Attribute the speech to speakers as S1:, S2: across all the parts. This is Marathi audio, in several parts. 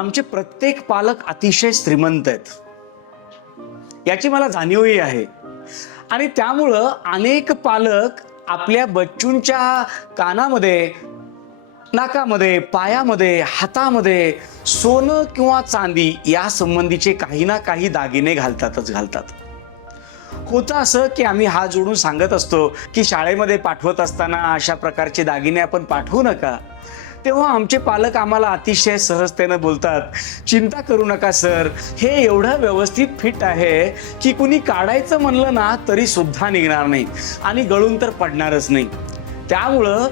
S1: आमचे प्रत्येक पालक अतिशय श्रीमंत आहेत. याची मला जाणीवही आहे. आणि त्यामुळं अनेक पालक आपल्या बच्चूंच्या कानामध्ये नाकामध्ये पायामध्ये हातामध्ये सोनं किंवा चांदी या संबंधीचे काही ना काही दागिने घालतातच घालतात. होतं असं की आम्ही हात जोडून सांगत असतो की शाळेमध्ये पाठवत असताना अशा प्रकारचे दागिने आपण पाठवू नका. तेव्हा आमचे पालक आम्हाला अतिशय सहजतेनं बोलतात चिंता करू नका सर. हे एवढं व्यवस्थित फिट आहे की कुणी काढायचं म्हणलं ना तरी सुद्धा निघणार नाही आणि गळून तर पडणारच नाही. त्यामुळं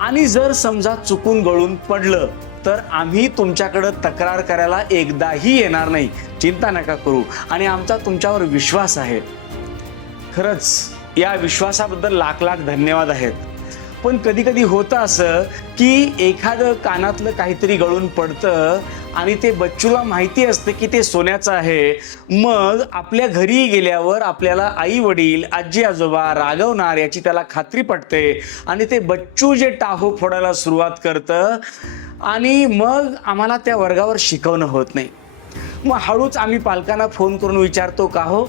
S1: आणि जर समजा चुकून गळून पडलं तर आम्ही तुमच्याकडं तक्रार करायला एकदाही येणार नाही. चिंता नका करू. आणि आमचा तुमच्यावर विश्वास आहे. खरंच या विश्वासाबद्दल लाख लाख धन्यवाद आहेत. पण कधी कधी होतं असं की एखादं कानातलं काहीतरी गळून पडतं आणि ते बच्चूला माहिती असतं की ते सोन्याचं आहे. मग आपल्या घरी गेल्यावर आपल्याला आई वडील आजी आजोबा रागवणार याची त्याला खात्री पटते आणि ते बच्चू जे टाहो फोडायला सुरुवात करतं आणि मग आम्हाला त्या वर्गावर शिकवणं होत नाही. मग हळूच आम्ही पालकांना फोन करून विचारतो का हो?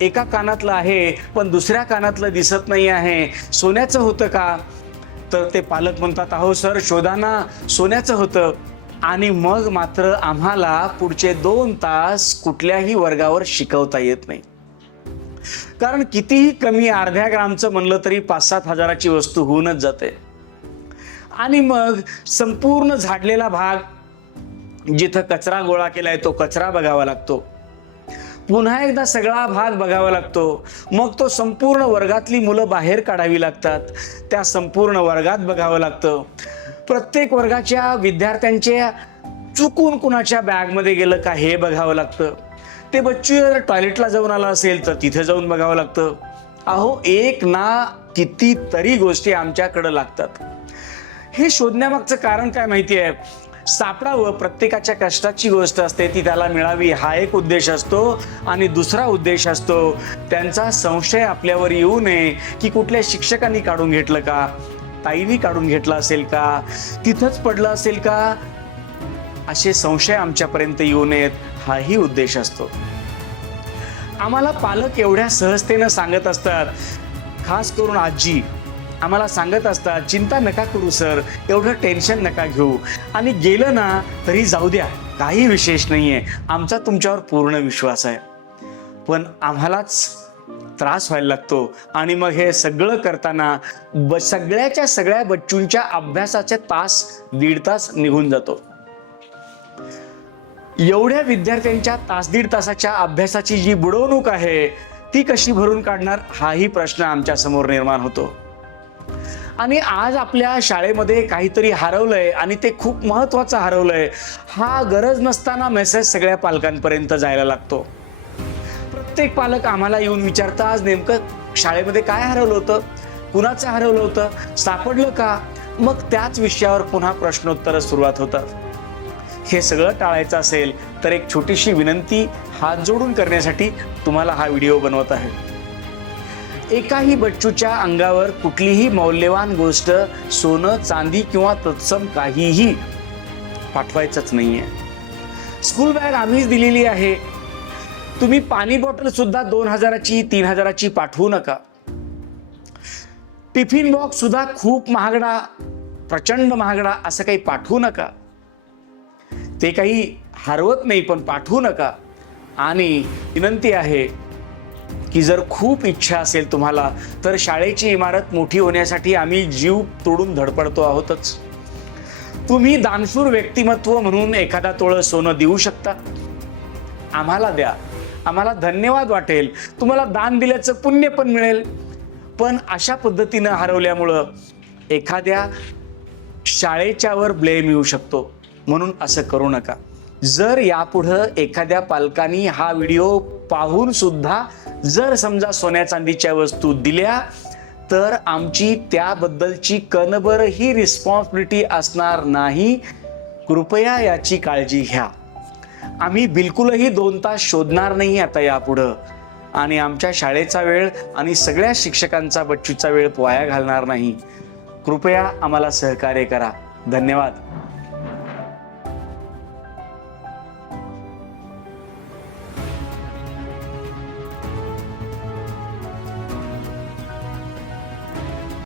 S1: एका कानातलं आहे पण दुसऱ्या कानातलं दिसत नाही आहे. सोन्याचं होतं का? तर ते पालक म्हणतात अहो सर शोधाना सोन्याचं होतं. आणि मग मात्र आम्हाला पुढचे दोन तास कुठल्याही वर्गावर शिकवता येत नाही. कारण कितीही कमी अर्ध्या ग्रामचं म्हणलं तरी पाच सात हजाराची वस्तू होऊनच जाते. आणि मग संपूर्ण झाडलेला भाग जिथं कचरा गोळा केलाय तो कचरा बघावा लागतो. पुन्हा एकदा सगळा भाग बघावा लागतो. मग तो संपूर्ण वर्गातली मुलं बाहेर काढावी लागतात. त्या संपूर्ण वर्गात बघावं लागतं. प्रत्येक वर्गाच्या विद्यार्थ्यांच्या चुकून कुणाच्या बॅगमध्ये गेलं का हे बघावं लागतं. ते बच्चू जर टॉयलेटला जाऊन आला असेल तर तिथे जाऊन बघावं लागतं. अहो एक ना कितीतरी गोष्टी आमच्याकडं लागतात. हे शोधण्यामागचं कारण काय माहिती आहे? सापडावं प्रत्येकाच्या कष्टाची गोष्ट असते ती त्याला मिळावी हा एक उद्देश असतो. आणि दुसरा उद्देश असतो त्यांचा संशय आपल्यावर येऊ नये की कुठल्या शिक्षकांनी काढून घेतलं का? ताईनी काढून घेतलं असेल का? तिथंच पडलं असेल का? असे संशय आमच्यापर्यंत येऊ नयेत हाही उद्देश असतो. आम्हाला पालक एवढ्या सहजतेनं सांगत असतात खास करून आजी आम्हाला सांगत असतात चिंता नका करू सर. एवढं टेन्शन नका घेऊ. आणि गेलं ना तरी जाऊ द्या. काही विशेष नाहीये. आमचा तुमच्यावर पूर्ण विश्वास आहे. पण आम्हालाच त्रास व्हायला लागतो. आणि मग हे सगळं करताना ब सगळ्याच्या सगळ्या बच्चूंच्या अभ्यासाचे तास दीड तास निघून जातो. एवढ्या विद्यार्थ्यांच्या तास दीड तासाच्या अभ्यासाची जी बुडवणूक आहे ती कशी भरून काढणार हाही प्रश्न आमच्यासमोर निर्माण होतो. आणि आज आपल्या शाळेमध्ये काहीतरी हरवलंय आणि ते खूप महत्वाचं हरवलंय. हा गरज नसताना मेसेज सगळ्या पालकांपर्यंत जायला लागतो. प्रत्येक पालक आम्हाला येऊन विचारतं आज नेमकं शाळेमध्ये काय हरवलं होतं? कुणाचं हरवलं होतं? सापडलं का? मग त्याच विषयावर पुन्हा प्रश्नोत्तर सुरुवात होतात. हे सगळं टाळायचं असेल तर एक छोटीशी विनंती हात जोडून करण्यासाठी तुम्हाला हा व्हिडिओ बनवत आहे. एकाही बच्चूच्या अंगावर कुठलीही मौल्यवान गोष्ट सोनं चांदी किंवा तत्सम काहीही पाठवायचंच नाहीये. स्कूल बॅग आम्हीच दिलेली आहे. तुम्ही पाणी बॉटल सुद्धा दोन हजाराची तीन हजाराची पाठवू नका. टिफिन बॉक्स सुद्धा खूप महागडा प्रचंड महागडा असं काही पाठवू नका. ते काही हरवत नाही पण पाठवू नका. आणि विनंती आहे की जर खूप इच्छा असेल तुम्हाला तर शाळेची इमारत मोठी होण्यासाठी आम्ही जीव तोडून धडपडतो आहोतच. तुम्ही दानशूर व्यक्तिमत्व म्हणून एखादा तोळं सोनं देऊ शकता? आम्हाला द्या. आम्हाला धन्यवाद वाटेल. तुम्हाला दान दिल्याचं पुण्य पण मिळेल. पण अशा पद्धतीनं हरवल्यामुळं एखाद्या शाळेच्यावर ब्लेम येऊ शकतो. म्हणून असं करू नका. जर यापुढं एखाद्या पालकांनी हा व्हिडिओ पाहून सुद्धा जर समजा सोन्या चांदीच्या वस्तू दिल्या तर आमची त्याबद्दलची कणभर ही रिस्पॉन्सिबिलिटी असणार नाही. कृपया याची काळजी घ्या. आम्ही बिलकुलही दोन तास शोधणार नाही आता यापुढं. आणि आमच्या शाळेचा वेळ आणि सगळ्या शिक्षकांचा बच्चूचा वेळ वाया घालणार नाही. कृपया आम्हाला सहकार्य करा. धन्यवाद.